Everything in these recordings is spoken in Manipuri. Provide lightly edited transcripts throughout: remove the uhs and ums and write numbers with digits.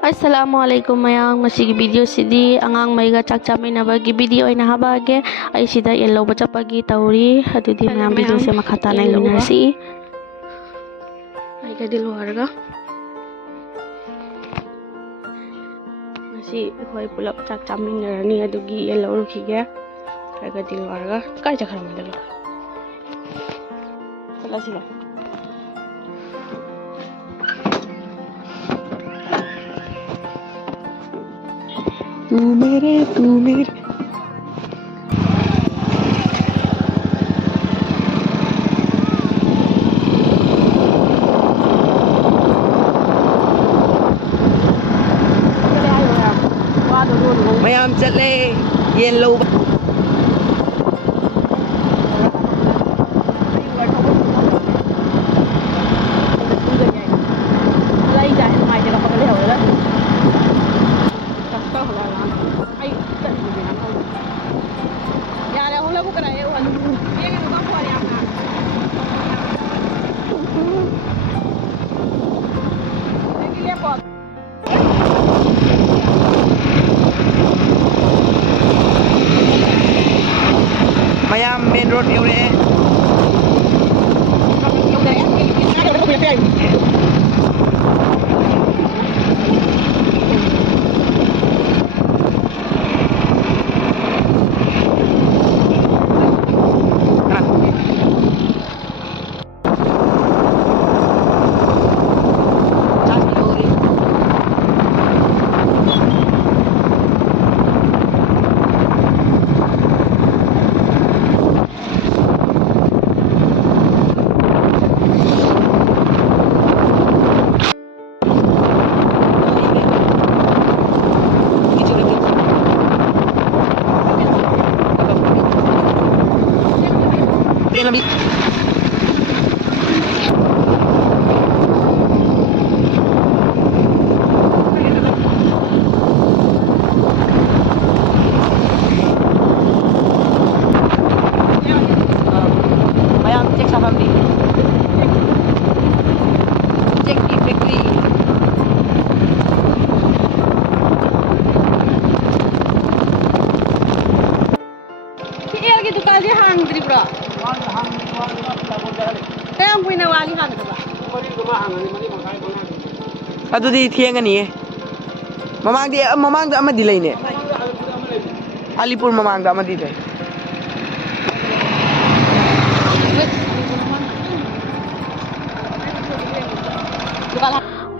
Assalamualaikum mayang masigi video sidi angang maiga chak chaminabagi video ina habage ai sida yellow bacha pagi tauri adudi mayang video se makhata na iminarsi ai ga diluarga masi hoi pulap chak chaminarani adugi yellow rukhige ai ga diluarga kai jakhara mandalo kala sila तू मेरे Mayam chale yellow Mayam main road eure lebih Mayam cek sama beli cek di factory Kaya gitu kali hang dari bro. Kaya ang pinawali hang ka ba? adudi thiengani mamangda amadi leine Alipur mamangda amadi le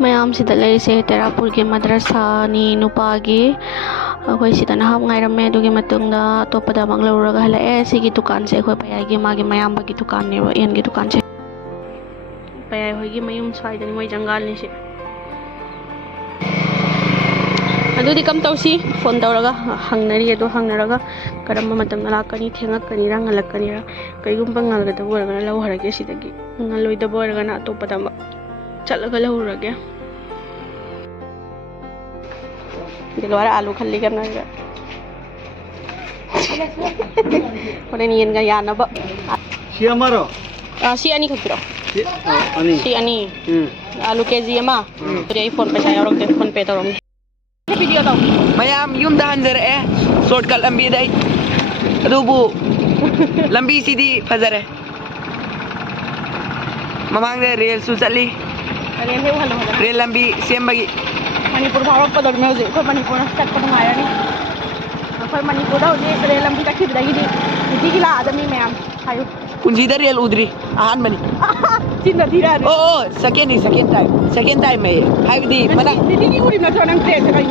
Mayam sida laise Terapur gi madrasa ni nupagi akhoi sida nahap ngairame adugi matungda topada manglauraga halae sigi dukan se akhoi payagi magi mayam bagi dukan ne yan gi dukan se payai hoigi mayum swaida ni moi jangal ni se adudi kam tausi phone tawraga hangnari ado hangnaraga karamba matam nalakani thengakani ra ngalakani ra kaigumba ngalga da borga lau harage sidagi ngaloi da borga na topada चलगा लगे दिलवारा आलू खल्ली करना होरेन यानब सी अनी खपिरो सी अनी आलू केजी अमा फोन पैसा यावरते फोन पे तौरम वीडियो तौ Mayam yumda hanjare shortcut lambi dai adubu lambi sidi fazare mamangda rail su chali rail lambi sembagi Manipur bawak pa dorme hoje ko Manipur na start pa ngaya ni akhoi Manipur da hoje rail lambi ta khib dagi di gila adami ma'am hayo kunji da rail udri ahan mani sinna dira oh second time mai haibdi mana di uri na chonang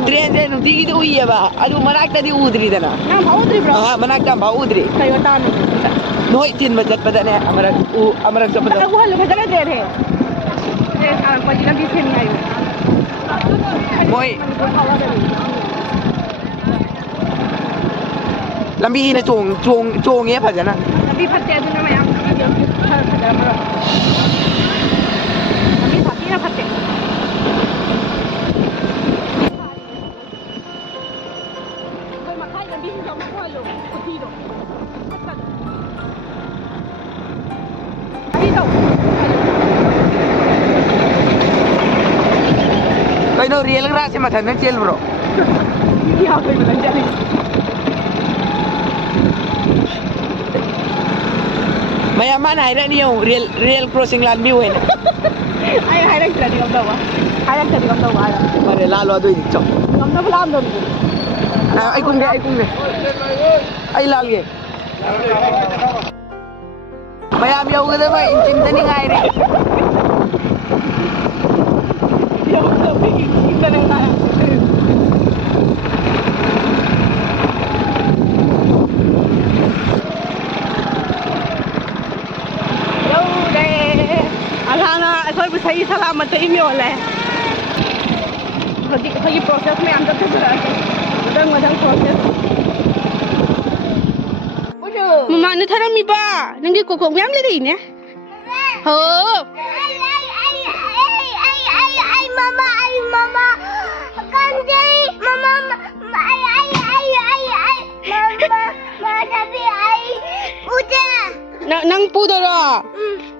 train nu digi di uiya ba adu manak da di udri dana na bhaudri bro ha manak da ba udri kayo tan noi tin majat pada ne amarak japat ko halo madala de re pagi lambi se ni ayo moi lambi na chong ye phajana lambi phatte aduna mayam video phajara bro lambi phatti na phatte koi makhai lambi se jama ko halo khutiro phatta आई तो कहीं ना रियल ग्रास से मथन में चल ब्रो क्या कोई मिलन चले मैं अमान हाई रही हूँ रियल क्रॉसिंग लाइन भी हुए ना ai hai rek tadi ngam dawa hai rek tadi ngam dawa अरे लाल वादो ही चौ ngam dawa lam dong आई कुंगे आई लाल ये मैं अभी आओगे तो मैं इन चिंता नहीं आए रे yo to big kita nang na yo de alana thoi bu sai salam te email le hodi process me am ta jara madang process mama nu thara mi ba nangi ko ko yam le dei ne ho mama kan dai mama mama tapi udah nang pu do ro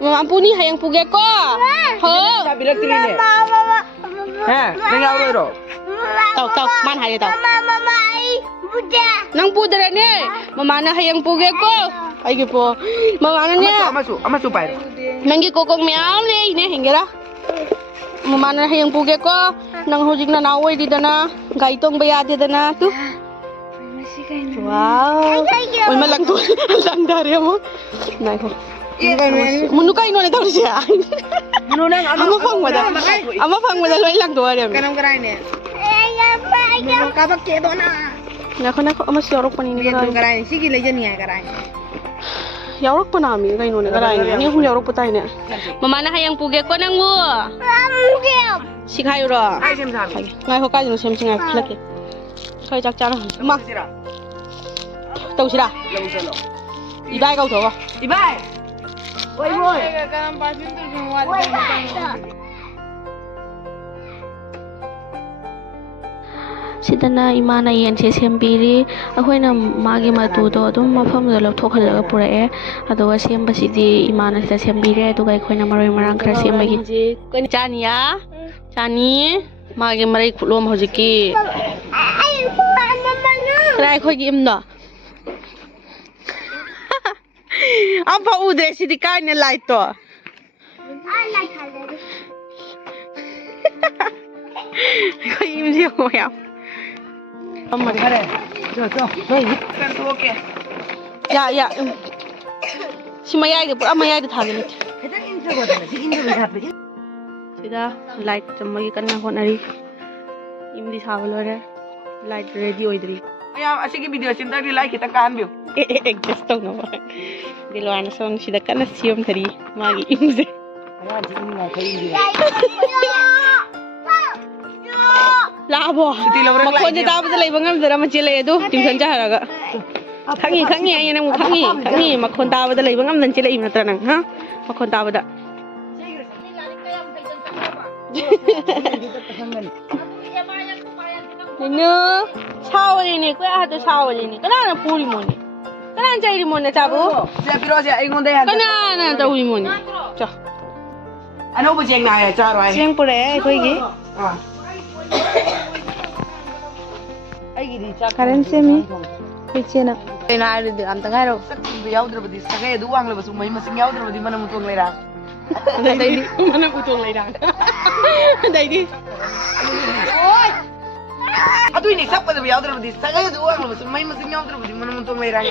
mama pu ni hayang pu ge ko ho बिलक तीन है हैं नहीं आओ रो tau man hai tau mama udah nang pu dara ne mama na hayang pu ge ko ai ge po mama na ne अमा सु पाए nangi ko ko myam le ne hingera mama na hayang pu ge ko nang hojik na na oi di dana gai tong ba ya de dana tu wow oi malang tu lang dari mo nai ko munu kai no ne tau sia menunang ama phang ma da loi lang tu ari mi kanam karai ne ya ka bak ke do na na ko ama siorok pani ni ni karai karai sigi le jani ai karai yaurok pa na mi kai no ne karai ni hum yaurok pa tai ne mama na hayang pu ge ko nang wo sikhai ro I same साहब ngai ho kai no sem singai phlake kai chak chana ma सिरा tau sira लो चलो ibai kau tho इबाई ओए ओए kanam pasin tu semua sidana imana yen se sembiri ahoina magi matu do dum mafam do lo thokhalaga purae aduga semba sidi imana sida sembire aduga ikhoina maroi marang khara sembagi chaniya chani magi marai khulom hojiki rai khoi gi imda apa udre sidi kaine light to khoi im ji hoya amma अरे जो नहीं कर तो okay ya si mayai de pura mayai de thage ni इधर इन से होता है इन जो बिठा पे sida light chamagi kanna honari imdi sabalore light ready oidri मैं ऐसे की वीडियो चिंता की लाइक इतना कान भी adjust to no dilwana son sida kanna siom thari magi imse यार जी नहीं कहीं labo makon je tabada lay bangam dara machile edu tuition ja haraga khangi ay nang khangi makon tabada lay bangam nan chile im natra nang ha makon tabada Nino, sawali ni, kuya hato sawali ni. Kana na puri mo ni. Kana na chayri mo na chabo. से फिर से एक मुंडे हैं Kana na tawli mo ni. Cha. अनु बुझेंग ना है चार Y Siyang pura eh, koi gi. हाँ आई गिरी चार Karen semi. Piche na. na ari de am tangai ro सक्ति भी याद रह बदी सगे दु वांग ले बस मैं मसिंग याद रह बदी मन मुतोंग ले रहा Dai di. Mana putong lai dang. Dai di. अतु इन्हें सब पता भी याद रह बदी सगे दु वांग ले बस मैं मसिंग याद रह बदी मन मुतोंग ले रहा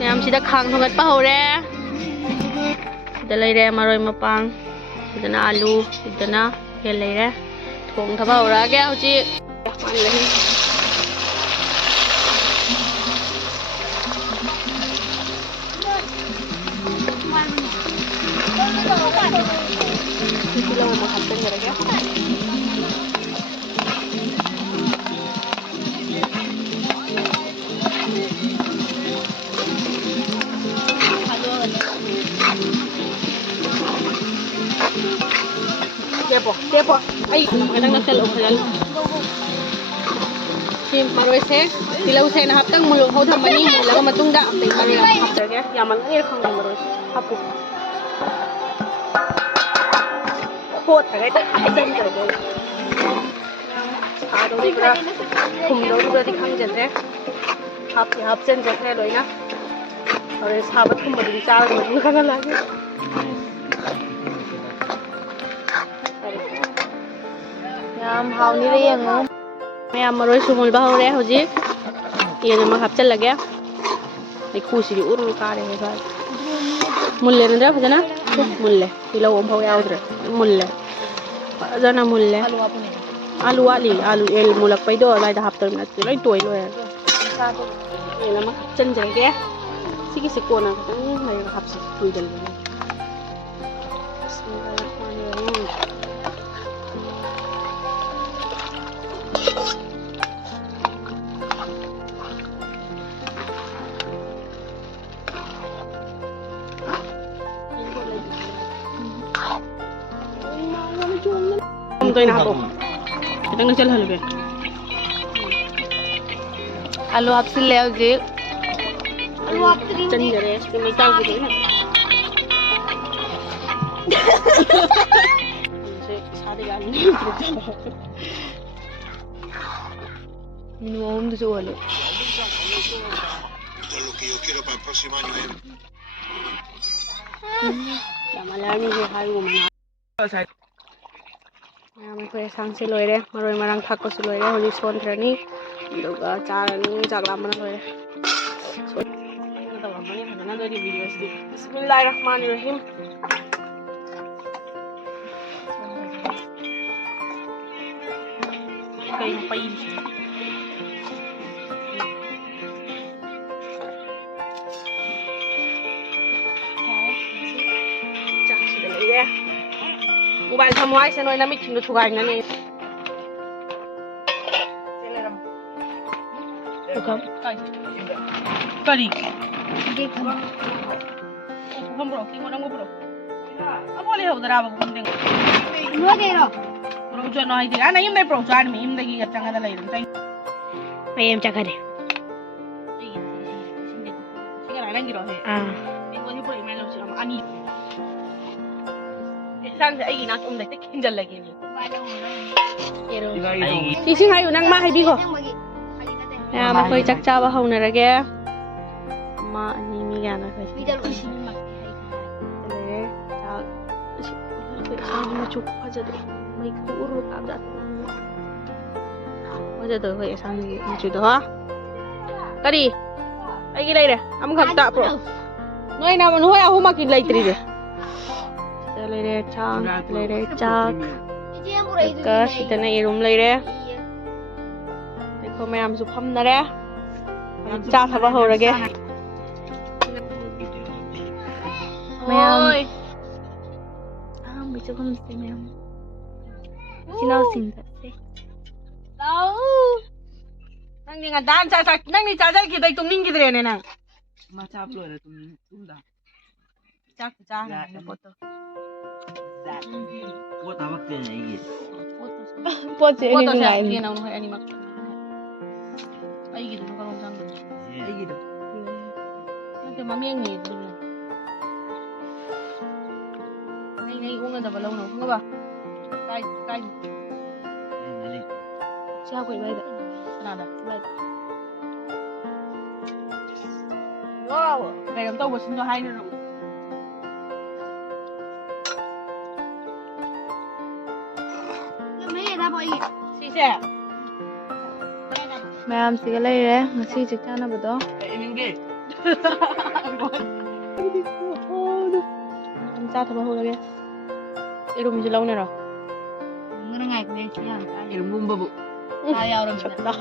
Yam sida khang thogat pa hore. Sida lai re maroi mapang. Sida na alu, sida na hel lai re. Thong thaba hora kya hochi. Man lahi. Sila mo mahapan gara kya. Kepo. Ay, kadang nasal o halal. Si maroi se, sila usay na haptang mulong ho thamani mula ka matungda apay maroi haptar kya. Yaman ang air khang maroi. Hapo. ꯊꯣꯠꯈ꯭ꯔꯒ ꯍꯥꯞꯆꯤꯟꯈ꯭ꯔꯒꯦ ꯁꯥꯗꯧꯔꯤꯕ꯭ꯔꯥ ꯊꯨꯝꯗꯧꯔꯤꯕ꯭ꯔꯗꯤ ꯈꯪꯖꯗ꯭ꯔꯦ ꯍꯥꯞꯆꯤꯟꯖꯈ꯭ꯔꯦ ꯂꯣꯏꯅ ꯍꯣꯔꯦꯟ ꯁꯥꯕ ꯊꯨꯝꯕꯗꯨꯗꯤ ꯆꯥꯔꯒ ꯃꯇꯨꯡ ꯈꯪꯍꯜꯂꯛꯑꯒꯦ ꯌꯥꯝ ꯍꯥꯎꯅꯤꯔ ꯌꯦꯡꯉꯣ ꯃꯌꯥꯝ ꯃꯔꯣꯏ ꯁꯨꯃꯨꯟꯕ ꯍꯧꯔꯦ ꯍꯧꯖꯤꯛ ꯌꯦꯟ ꯑꯃ ꯍꯥꯞꯆꯤꯜꯂꯒꯦ ꯃꯩꯈꯨꯁꯤꯗꯤ ꯎꯔꯨ ꯀꯥꯔꯦ ꯍꯥꯏꯕ ꯃꯨꯜꯂꯦ ꯅꯠꯇ꯭ꯔꯥ ꯐꯖꯅ ꯃꯨꯜꯂꯦ ꯇꯤꯜꯍꯧ ꯑꯃꯐꯥꯎ ꯌꯥꯎꯗ꯭ꯔꯦ ꯃꯨꯜꯂꯦ ꯐꯖꯅ ꯃꯨꯜꯂꯦ ꯑꯥꯂꯨ ꯋꯥꯠꯂꯤ ꯑꯥꯂꯨ ꯃꯨꯜꯂꯛꯄꯩꯗꯣ ꯑꯗꯨꯋꯥꯏꯗ ꯍꯥꯞꯇꯧ ꯅꯠꯇꯦ ꯂꯣꯏ ꯇꯣꯏ ꯂꯣꯏꯔꯦ ꯌꯦꯟ ꯑꯃ ꯍꯥꯞꯆꯤꯟꯖꯔꯒꯦ ꯁꯤꯒꯤꯁꯦ ꯀꯣꯟꯅ ꯈꯤꯇꯪ ꯂꯩꯔꯒ ꯍꯥꯞꯁꯤ ꯀꯨꯏꯗꯜꯂꯦ ꯇꯣꯏꯅ ꯍꯥꯞꯄꯣ ꯈꯤꯇꯪ ꯆꯜꯍꯜꯂꯒꯦ ꯑꯂꯨ ꯍꯥꯞꯆꯤꯜꯂꯦ ꯍꯧꯖꯤꯛ ꯑꯂꯨ ꯍꯥꯞꯆꯤꯟꯖꯔꯦ ꯃꯩꯇꯥꯟꯒꯤ ꯂꯣꯏꯅ ꯏꯁꯥꯗ ꯌꯥꯝ ꯃꯤꯅꯨ ꯑꯍꯨꯝꯗꯨꯁꯨ ꯑꯣꯜꯂꯦ ꯌꯥꯝ ꯑꯂꯥꯔꯃꯤꯁꯦ ꯍꯥꯏꯒꯨꯝꯕ ꯃꯌꯥꯝ ꯑꯩꯈꯣꯏ ꯑꯁꯥꯡꯁꯦ ꯂꯣꯏꯔꯦ ꯃꯔꯣꯏ ꯃꯔꯥꯡ ꯊꯥꯛꯄꯁꯨ ꯂꯣꯏꯔꯦ ꯍꯧꯖꯤꯛ ꯁꯣꯟꯈ꯭ꯔꯅꯤ ꯑꯗꯨꯒ ꯆꯥꯔꯅꯤ ꯆꯥꯛ ꯂꯥꯝꯕꯅ ꯂꯣꯏꯔꯦ ꯇꯧꯔꯝꯃꯅꯤ ꯐꯖꯅ ꯑꯗꯨꯗꯤ ꯚꯤꯗꯤꯑꯣꯁꯤꯗꯤ ꯕꯤꯁꯃꯤꯜꯂꯥꯍꯤ ꯔꯍꯃꯥꯅꯤ ꯔꯍꯤꯝ ꯀꯩꯅꯣ ꯄꯩꯔꯤꯁꯤ ꯆꯥꯛꯁꯤꯗ ꯂꯩꯔꯦ ꯃꯣꯕꯥꯏꯜ ꯊꯝꯃꯣ ꯍꯥꯏꯁꯦ ꯅꯣꯏ ꯅꯃꯤꯠꯁꯤꯡꯗꯣ ꯊꯨꯒꯥꯏꯅꯅꯤ ꯀꯔꯤ ꯈꯪꯕ꯭ꯔꯣ ꯀꯤꯡꯕꯣꯟ ꯑꯃ ꯄꯨꯔꯛ ꯑꯃꯨꯛ ꯂꯩꯍꯧꯗ꯭ꯔꯥꯕ ꯈꯪꯗꯦ ꯄꯨꯔꯛꯎ ꯆꯠꯅꯣ ꯍꯥꯏꯗꯤ ꯅꯪ ꯌꯨꯝꯗꯩ ꯄꯨꯔꯛ ꯆꯥꯔꯅꯤ ꯌꯨꯝꯗꯒꯤ ꯆꯪꯉꯒ ꯂꯩꯔꯝ ꯃꯌꯥꯝ ꯆꯠꯈꯔꯦ ꯅꯪꯒꯤꯔꯣ ꯀꯤꯡꯕꯣꯟꯁꯤ ꯄꯨꯔꯛꯏ ꯃꯥꯏ ꯂꯧꯁꯤ ꯑꯅꯤ ꯌꯦꯟꯁꯥꯡꯁꯦ ꯑꯩꯒꯤ ꯅꯥꯛꯇ ꯍꯦꯛꯇ ꯈꯤꯟꯖꯜꯂꯒꯦꯅꯦ ꯏꯁꯤꯡ ꯍꯥꯏꯌꯨ ꯅꯪ ꯃꯥ ꯍꯥꯏꯕꯤꯈꯣ ꯃꯌꯥꯝ ꯑꯩꯈꯣꯏ ꯆꯥꯛ ꯆꯥꯕ ꯍꯧꯅꯔꯒꯦ ꯑꯃ ꯑꯅꯤ ꯃꯤ ꯀꯌꯥꯅꯣ ꯂꯩꯔꯦ ꯆꯥꯛ ꯏꯁꯥꯒꯤ ꯃꯆꯨ ꯐꯖꯗꯣ ꯃꯩꯈꯨ ꯎꯔꯨ ꯀꯥꯕꯗ ꯐꯖꯗꯣ ꯑꯩꯈꯣꯏ ꯏꯁꯥꯒꯤ ꯃꯆꯨꯗꯣ ꯍꯣ ꯀꯔꯤ ꯑꯩꯒꯤ ꯂꯩꯔꯦ ꯑꯃꯈꯛ ꯇꯥꯛꯄ꯭ꯔꯣ ꯅꯣꯏ ꯑꯍꯨꯝꯃꯛꯀꯤ ꯂꯩꯇ꯭ꯔꯤꯁꯦ ꯁꯤꯗ ꯂꯩꯔꯦ ꯆꯥꯛ ꯂꯩꯔꯦ ꯆꯥꯛ ꯑꯗꯨꯒ ꯁꯤꯗꯅ ꯌꯦꯔꯨꯝ ꯂꯩꯔꯦ ꯑꯩꯈꯣꯏ ꯃꯌꯥꯝꯁꯨ ꯐꯝꯅꯔꯦ ꯆꯥ ꯊꯕ ꯍꯧꯔꯒꯦ ꯃꯌꯥꯝ ꯑꯍꯥꯟꯕ ꯆꯒꯨꯝꯁꯦ ꯃꯌꯥꯝ ꯏꯆꯤꯟꯅꯥꯎꯁꯤꯡꯗꯁꯦ ꯅꯪꯗꯤ ꯉꯟꯇꯥ ꯅꯪꯗꯤ ꯆꯥꯖꯈꯤꯕꯩ ꯇꯨꯝꯅꯤꯡꯈꯤꯗ꯭ꯔꯦꯅꯦ ꯅꯪ ꯃꯥ ꯆꯥꯕ ꯂꯣꯏꯔꯦ ꯇꯨꯝꯗ ꯆꯥꯛꯇꯨ ꯆꯥꯔꯅꯤ ꯄꯣꯠꯇꯣ ꯄꯣꯠ ꯊꯥꯕꯛꯇꯦꯅꯦ ꯑꯩꯒꯤ ꯄꯣꯠꯁꯦ ꯅꯨꯡꯉꯥꯏꯅꯤ ꯅꯣꯏ ꯑꯅꯤꯃꯛ ꯑꯩꯒꯤꯗꯨꯅ ꯀꯔꯣꯝ ꯆꯪꯗꯣꯏꯅꯣ ꯑꯩꯒꯤꯗꯣ ꯅꯠꯇꯦ ꯃꯃꯤꯡꯅꯤ ꯑꯗꯨꯅ ꯑꯩ ꯑꯣꯡꯒꯗꯕ ꯂꯧꯅꯕ ꯈꯪꯉꯕ ꯀꯥꯏ ꯆꯥꯛ ꯏꯕꯥꯏꯗ ꯀꯅꯥꯗ ꯋꯥꯎ ꯀꯩꯅꯣ ꯇꯧꯕꯁꯤꯡꯗꯣ ꯍꯥꯏꯅꯔꯛꯎ ꯁꯤꯁꯦ ꯃꯌꯥꯝꯁꯤꯒ ꯂꯩꯔꯦ ꯉꯁꯤ ꯆꯥꯛ ꯆꯥꯅꯕꯗꯣ ꯆꯥ ꯊꯕꯛ ꯍꯧꯔꯒꯦ ꯌꯦꯔꯨꯝꯁꯨ ꯂꯧꯅꯔꯣ ꯌꯦꯔꯨꯝꯒꯨꯝꯕꯕꯨ ꯌꯥꯎꯔꯝꯃꯤꯗ